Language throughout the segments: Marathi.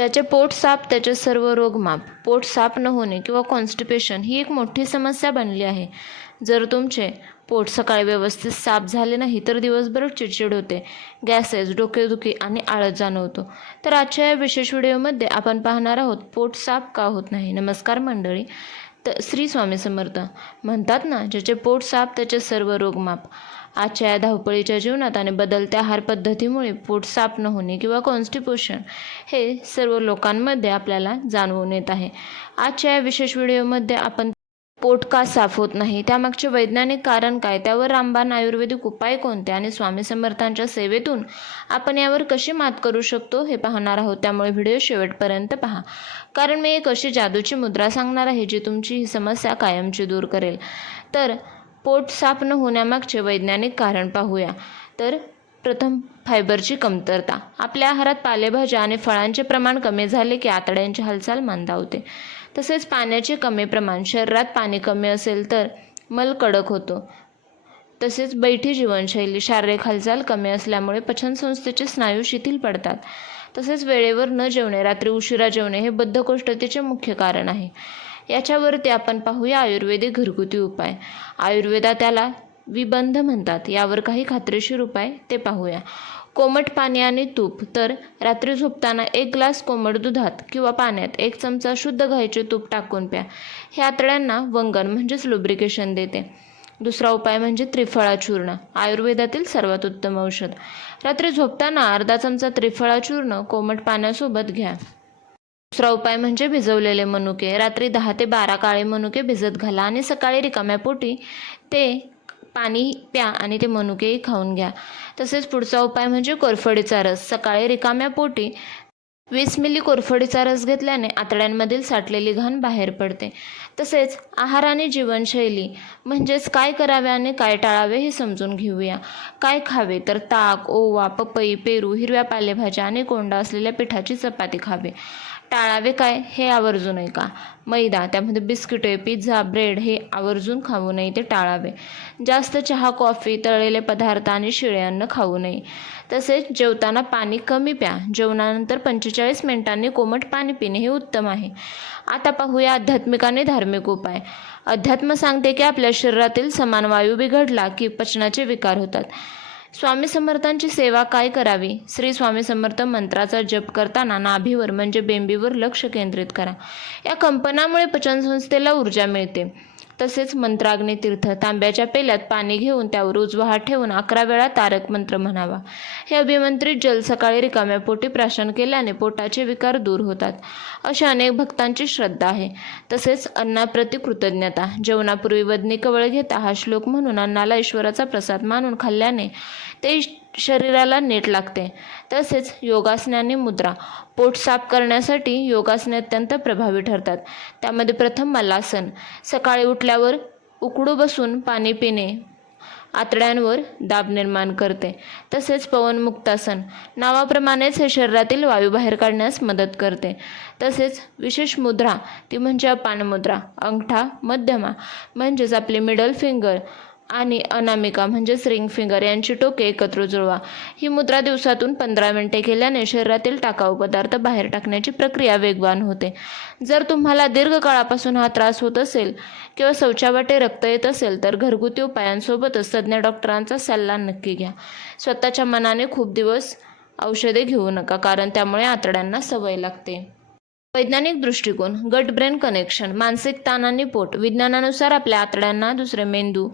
ज्याचे पोट साफ त्याचे सर्व रोग माफ. पोट साफ न होणे किंवा कॉन्स्टिपेशन ही एक मोठी समस्या बनली आहे. जर तुमचे पोट सकाळी व्यवस्थित साफ झाले नाही तर दिवसभर चिडचिड होते, गॅसेस, डोकेदुखी आणि आळस जाणवतो. तर आजच्या या विशेष व्हिडिओमध्ये आपण पाहणार आहोत पोट साफ का होत नाही. नमस्कार मंडळी. श्री स्वामी समर्थ. म्हणतात ना, ज्याचे पोट साफ त्याचे सर्व रोग माफ. आजच्या या धावपळीच्या जीवनात आणि बदलत्या आहार पद्धतीमुळे पोट साफ न होणे किंवा कॉन्स्टिपेशन हे सर्व लोकांमध्ये आपल्याला जाणवून येत आहे. आजच्या या विशेष व्हिडिओमध्ये आपण पोट का साफ होत नाही, त्यामागचे वैज्ञानिक कारण काय, त्यावर रामबाण आयुर्वेदिक उपाय कोणते आणि स्वामी समर्थांच्या सेवेतून आपण यावर कशी मात करू शकतो हे पाहणार आहोत. त्यामुळे व्हिडिओ शेवटपर्यंत पहा, कारण मी एक अशी जादूची मुद्रा सांगणार आहे जी तुमची ही समस्या कायमची दूर करेल. तर पोट साफ न होण्यामागचे वैज्ञानिक कारण पाहूया. तर प्रथम, फायबरची कमतरता. आपल्या आहारात पालेभाज्या आणि फळांचे प्रमाण कमी झाले की आतड्यांची हालचाल मंदावते. तसेच पाण्याचे कमी प्रमाण. शरीरात पाणी कमी असेल तर मल कडक होतो. तसेच बैठी जीवनशैली. शारीरिक हालचाल कमी असल्यामुळे पचनसंस्थेचे स्नायू शिथिल पडतात. तसेच वेळेवर न जेवणे, रात्री उशिरा जेवणे हे बद्धकोष्ठतेचे मुख्य कारण आहे. याच्यावरती आपण पाहूया आयुर्वेदिक घरगुती उपाय. आयुर्वेदात त्याला विबंध म्हणतात. यावर काही खात्रीशीर उपाय ते पाहूया. कोमट पाणी आणि तूप. तर रात्री झोपताना 1 ग्लास कोमट दुधात किंवा पाण्यात 1 चमचा शुद्ध गाईचे तूप टाकून प्या. हे आतड्यांना वंगण म्हणजेच लुब्रिकेशन देते. दुसरा उपाय म्हणजे त्रिफळा चूर्ण. आयुर्वेदातील सर्वात उत्तम औषध. रात्री झोपताना अर्धा चमचा त्रिफळा चूर्ण कोमट पाण्यासोबत घ्या. दुसरा उपाय म्हणजे भिजवलेले मनुके. रात्री 10 ते 12 काळे मनुके भिजत घाला आणि सकाळी रिकाम्या पोटी ते पाणी प्या आणि ते मनुकेही खाऊन घ्या. तसेच पुढचा उपाय म्हणजे कोरफडीचा रस. सकाळी रिकाम्या पोटी 20 मिली कोरफडीचा रस घेतल्याने आतड्यांमधील साठलेली घाण बाहेर पडते. तसेच आहार आणि जीवनशैली म्हणजेच काय करावे आणि काय टाळावे हे समजून घेऊया. काय खावे तर ताक, ओवा, पपई, पेरू, हिरव्या पालेभाज्या आणि कोंडा असलेल्या पिठाची चपाती खावे. टाळावे काय हे आवर्जून ऐका. मैदा, त्यामध्ये बिस्किटे, पिझ्झा, ब्रेड हे आवर्जून खाऊ नये, ते टाळावे. जास्त चहा, कॉफी, तळलेले पदार्थ आणि शिळे अन्न खाऊ नये. तसेच जेवताना पाणी कमी प्या. जेवणानंतर 45 मिनिटांनी कोमट पाणी पिणे हे उत्तम आहे. आता पाहूया आध्यात्मिक आणि धार्मिक उपाय. अध्यात्म सांगते की आपल्या शरीरातील समान वायू बिघडला की पचनाचे विकार होतात. स्वामी समर्थांची सेवा काय करावी. श्री स्वामी समर्थ मंत्राचा जप करताना नाभीवर म्हणजे बेंबीवर लक्ष केंद्रित करा. या कंपनामुळे पचनसंस्थेला ऊर्जा मिळते. तसेच मंत्राग्नी तीर्थ. तांब्याच्या पेल्यात पाणी घेऊन त्यावर उजवा हात ठेवून 11 वेळा तारक मंत्र म्हणावा. हे अभिमंत्रित जल सकाळी रिकाम्या पोटी प्राशन केल्याने पोटाचे विकार दूर होतात, अशी अनेक भक्तांची श्रद्धा आहे. तसेच अन्नाप्रती कृतज्ञता. जेवणापूर्वी वदनी कवळ घेता हा श्लोक म्हणून अन्नाला ईश्वराचा प्रसाद मानून खाल्ल्याने ते शरीराला नीट लागते. तसेच योगासनाने मुद्रा. पोट साफ करण्यासाठी योगासने अत्यंत प्रभावी ठरतात. त्यामध्ये प्रथम मल्लासन. सकाळी उठल्यावर उकडू बसून पाणी पिणे आतड्यांवर दाब निर्माण करते. तसेच पवनमुक्तासन. नावाप्रमाणेच हे शरीरातील वायू बाहेर काढण्यास मदत करते. तसेच विशेष मुद्रा ती म्हणजे अपान मुद्रा. अंगठा, मध्यमा म्हणजेच आपले मिडल फिंगर आणि अनामिका म्हणजेच रिंग फिंगर यांची टोके एकत्र जुळवा. ही मुद्रा दिवसातून 15 मिनिटे केल्याने शरीरातील टाकाऊ पदार्थ बाहेर टाकण्याची प्रक्रिया वेगवान होते. जर तुम्हाला दीर्घकाळापासून हा त्रास होत असेल किंवा शौचावाटे रक्त येत असेल तर घरगुती उपायांसोबतच तज्ज्ञ डॉक्टरांचा सल्ला नक्की घ्या. स्वतःच्या मनाने खूप दिवस औषधे घेऊ नका, कारण त्यामुळे आतड्यांना सवय लागते. वैज्ञानिक दृष्टिकोन. Gut brain connection. मानसिक ताण आणि पोट. विज्ञानानुसार आपल्या आतड्यांना दुसरे मेंदू,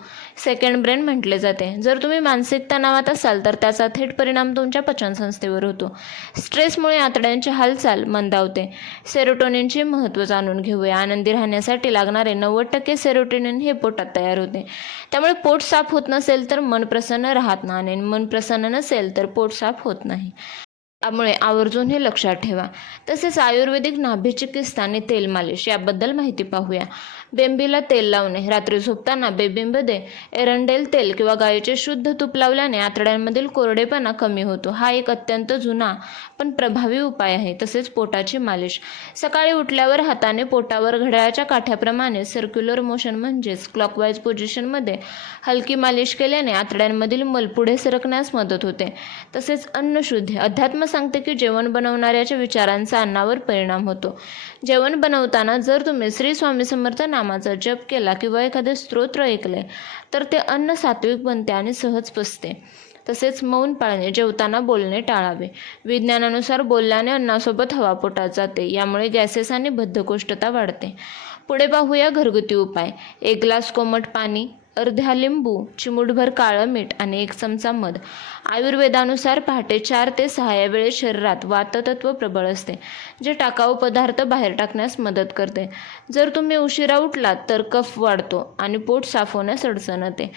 सेकंड ब्रेन म्हटले जाते. जर तुम्ही मानसिक तणावात असाल तर त्याचा थेट परिणाम तुमच्या पचनसंस्थेवर होतो. स्ट्रेसमुळे आतड्यांची हालचाल मंदावते. सेरोटोनिनचे महत्त्व जाणून घेऊया. आनंदी राहण्यासाठी लागणारे 90% सेरोटोनिन हे पोटात तयार होते. त्यामुळे पोट साफ होत नसेल तर मन प्रसन्न राहत नाही आणि मन प्रसन्न नसेल तर पोट साफ होत नाही. त्यामुळे आवर्जून हे लक्षात ठेवा. तसेच आयुर्वेदिक नाभी चिकित्सा आणि तेल मालिश याबद्दल माहिती पाहूया. बेंबीला तेल लावणे. रात्री झोपताना बेंबीमध्ये एरंडेल तेल किंवा गाईचे शुद्ध तूप लावल्याने आतड्यांमधील कोरडेपणा कमी होतो. हा एक अत्यंत जुना पण प्रभावी उपाय आहे. तसेच पोटाची मालिश. सकाळी उठल्यावर हाताने पोटावर घड्याळाच्या काठ्याप्रमाणे सर्क्युलर मोशन म्हणजेच क्लॉकवाईज पोझिशनमध्ये हलकी मालिश केल्याने आतड्यांमधील मल पुढे सरकण्यास मदत होते. तसेच अन्नशुद्धी. अध्यात्म सांगते की जेवण बनवणाऱ्याच्या विचारांचा अन्नावर परिणाम होतो. जेवण बनवताना जर तुम्ही श्री स्वामी समर्थ नामाचा जप केला किंवा एखादे स्तोत्र ऐकले तर ते अन्न सात्विक बनते आणि सहज पचते. तसेच मौन पाळणे. जेवताना बोलणे टाळावे. विज्ञानानुसार बोलल्याने अन्नासोबत हवा पोटात जाते. यामुळे गॅसेस आणि बद्धकोष्ठता वाढते. पुढे पाहूया घरगुती उपाय. 1 ग्लास कोमट पाणी, अर्धा लिंबू, चिमूटभर काळं मीठ आणि 1 चमचा मध. आयुर्वेदानुसार पहाटे 4 ते 6 या वेळेत शरीरात वाततत्व प्रबळ असते, जे टाकाऊ पदार्थ बाहेर टाकण्यास मदत करते. जर तुम्ही उशिरा उठलात तर कफ वाढतो आणि पोट साफ होण्यास अडचण येते.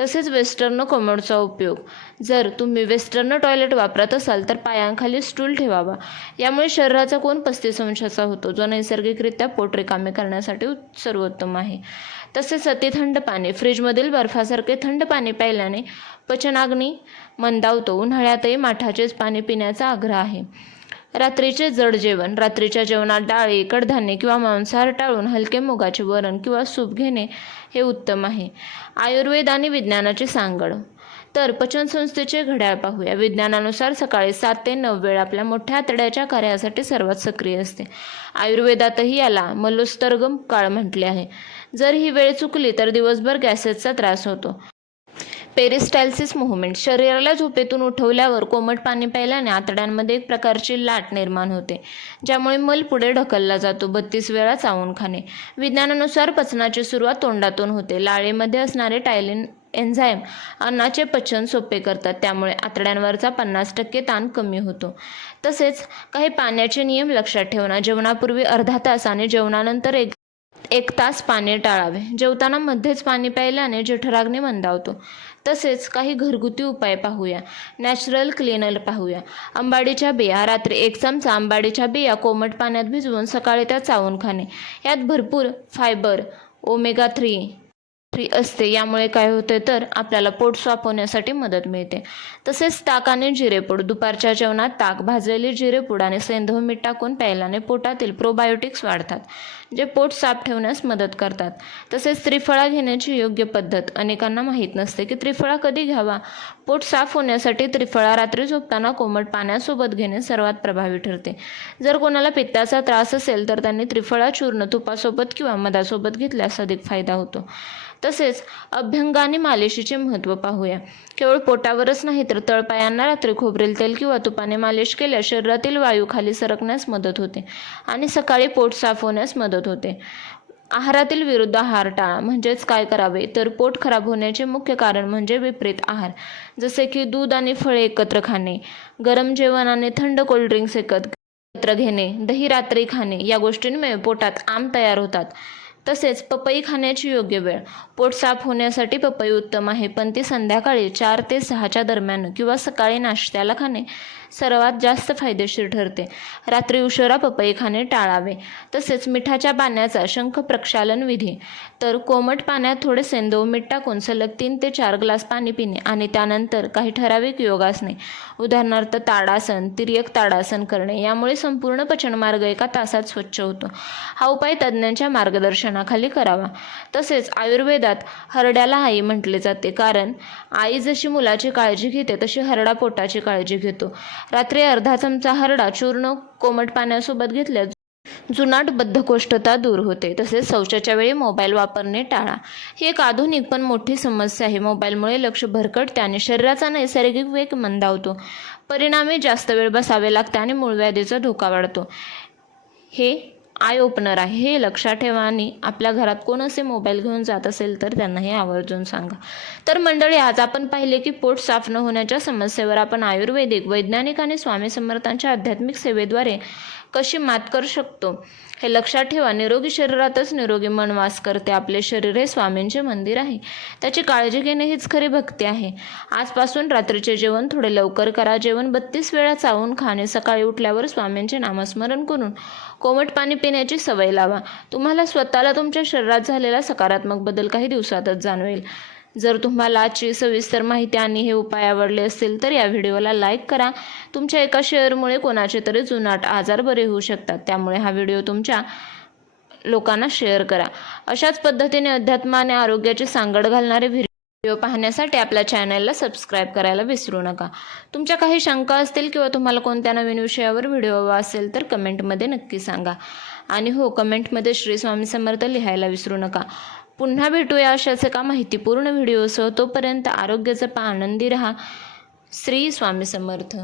तसेच वेस्टर्न कोमोडचा उपयोग. जर तुम्ही वेस्टर्न टॉयलेट वापरत असाल तर पायांखाली स्टूल ठेवावा. यामुळे शरीराचा कोन 35 अंशाचा होतो, जो नैसर्गिकरित्या पोट रिकामे करण्यासाठी सर्वोत्तम आहे. तसेच अति थंड पाणी. फ्रीजमधील बर्फासारखे थंड पाणी प्यायल्याने पचनाग्नी मंदावतो. उन्हाळ्यातही माठाचेच पाणी पिण्याचा आग्रह आहे. रात्रीचे जड जेवण. रात्रीच्या जेवणात डाळी, कडधान्ये किंवा मांसाहार टाळून हलके मुगाचे वरण किंवा सूप घेणे हे उत्तम आहे. आयुर्वेद आणि विज्ञानाची सांगड. तर पचनसंस्थेचे घड्याळ पाहूया. विज्ञानानुसार सकाळी 7 ते 9 वेळ आपल्या मोठ्या आतड्याच्या कार्यासाठी सर्वात सक्रिय असते. आयुर्वेदातही याला मलोस्तर्गम काळ म्हटले आहे. जर ही वेळ चुकली तर दिवसभर गॅसेसचा त्रास होतो. Peristalsis movement. शरीराला झोपेतून उठवल्यावर कोमट पाणी प्यायल्याने आतड्यांमध्ये एक प्रकारची लाट निर्माण होते, ज्यामुळे मल पुढे ढकलला जातो. 32 वेळा चावून खाणे. विज्ञानानुसार पचनाची सुरुवात तोंडातून होते. लाळेमध्ये असणारे टायलिन एन्झाईम अन्नाचे पचन सोपे करतात, त्यामुळे आतड्यांवरचा 50% ताण कमी होतो. तसेच काही पाण्याचे नियम लक्षात ठेवणं. जेवणापूर्वी अर्धा तास आणि जेवणानंतर एक तास पाणी टाळावे. जेवताना मध्येच पाणी प्यायल्याने जठराग्नी मंदावतो. तसेच काही घरगुती उपाय पाहूया. नॅचरल क्लीनर पाहूया. आंबाडीच्या बिया. रात्री 1 चमचा आंबाडीच्या बिया कोमट पाण्यात भिजवून सकाळी त्या चावून खाणे. यात भरपूर फायबर, ओमेगा 3 असते. यामुळे काय होते तर आपल्याला पोट साफ होण्यासाठी मदत मिळते. तसेच ताक आणि जिरेपूड. दुपारच्या जेवणात ताक, भाजलेली जिरेपूड आणि सैंधव मीठ टाकून प्यायल्याने पोटातील प्रोबायोटिक्स वाढतात, जे पोट साफ ठेवण्यास मदत करतात. तसेच त्रिफळा घेण्याची योग्य पद्धत. अनेकांना माहीत नसते की त्रिफळा कधी घ्यावा. पोट साफ होण्यासाठी त्रिफळा रात्री झोपताना कोमट पाण्यासोबत घेणे सर्वात प्रभावी ठरते. जर कोणाला पित्ताचा त्रास असेल तर त्यांनी त्रिफळा चूर्ण तुपासोबत किंवा मधासोबत घेतल्यास अधिक फायदा होतो. तसेच अभ्यंग आणि मालिशीचे महत्त्व पाहूया. केवळ पोटावरच नाही तर तळपायांना रात्री खोबरेल तेल किंवा तुपाने मालिश केल्यास शरीरातील वायू खाली सरकण्यास मदत होते आणि सकाळी पोट साफ होण्यास मदत होते. आहारातील विरुद्ध आहार टाळा. म्हणजेच काय करावे तर पोट खराब होण्याचे मुख्य कारण म्हणजे विपरीत आहार, जसे की दूध आणि फळे एकत्र खाणे, गरम जेवण आणि थंड कोल्ड्रिंक्स एकत्र घेणे, दही रात्री खाणे. या गोष्टींमुळे पोटात आम तयार होतात. तसेच पपई खाण्याची योग्य वेळ. पोट साफ होण्यासाठी पपई उत्तम आहे, पण ती संध्याकाळी 4 ते 6च्या दरम्यान किंवा सकाळी नाश्त्याला खाणे सर्वात जास्त फायदेशीर ठरते. रात्री उशिरा पपई खाणे टाळावे. तसेच मिठाच्या पाण्याचा शंख प्रक्षालन विधी. तर कोमट पाण्यात थोडे सैंधव मीठ टाकून सलग 3 ते 4 ग्लास पाणी पिणे आणि त्यानंतर काही ठराविक योगासने, उदाहरणार्थ ताडासन, तिर्यक ताडासन करणे. यामुळे संपूर्ण पचनमार्ग 1 तासात स्वच्छ होतो. हा उपाय तज्ज्ञांच्या मार्गदर्शनाखाली करावा. तसेच आयुर्वेदात हरड्याला आई म्हटले जाते, कारण आई जशी मुलाची काळजी घेते तशी हरडा पोटाची काळजी घेतो. रात्री अर्धा चमचा हरडा चूर्ण कोमट पाण्यासोबत घेतल्यास जुनाट बद्धकोष्ठता दूर होते. तसेच शौचाच्या वेळी मोबाईल वापरणे टाळा. ही एक आधुनिक पण मोठी समस्या आहे. मोबाईलमुळे लक्ष भरकटते आणि शरीराचा नैसर्गिक वेग मंदावतो. परिणामी जास्त वेळ बसावे लागते आणि मूळव्याधीचा धोका वाढतो. हे आय ओपनर आहे, हे लक्षात ठेवा आणि आपल्या घरात कोण असे मोबाईल घेऊन जात असेल तर त्यांना हे आवर्जून सांगा. तर मंडळी, आज आपण पाहिले की पोट साफ न होण्याच्या समस्येवर आपण आयुर्वेदिक, वैज्ञानिक आणि स्वामी समर्थांच्या आध्यात्मिक सेवेद्वारे कशी मात करू शकतो हे लक्षात ठेवा. निरोगी शरीरातच निरोगी मन वास करते. आपले शरीर हे स्वामींचे मंदिर आहे. त्याची काळजी घेणे हीच खरी भक्ती आहे. आजपासून रात्रीचे जेवण थोडे लवकर करा. जेवण 32 वेळा चावून खाणे. सकाळी उठल्यावर स्वामींचे नामस्मरण करून कोमट पाणी पिण्याची सवय लावा. तुम्हाला स्वतःला तुमच्या शरीरात झालेला सकारात्मक बदल काही दिवसातच जाणवेल. जर तुम्हाला आजची सविस्तर माहिती आणि हे उपाय आवडले असतील तर या व्हिडिओला लाईक करा. तुमच्या एका शेअरमुळे कोणाचे तरी जुनाट आजार बरे होऊ शकतात. त्यामुळे हा व्हिडिओ तुमच्या लोकांना शेअर करा. अशाच पद्धतीने अध्यात्म आणि आरोग्याची सांगड घालणारे व्हिडिओ पाहण्यासाठी आपल्या चॅनलला सबस्क्राईब करायला विसरू नका. तुमच्या काही शंका असतील किंवा तुम्हाला कोणत्या नवीन विषयावर व्हिडिओ हवा असेल तर कमेंटमध्ये नक्की सांगा. आणि हो, कमेंटमध्ये श्री स्वामी समर्थ लिहायला विसरू नका. पुन्हा भेटूया अशाच एका माहितीपूर्ण व्हिडिओसह. तोपर्यंत आरोग्य जपा, आनंदी रहा. श्री स्वामी समर्थ.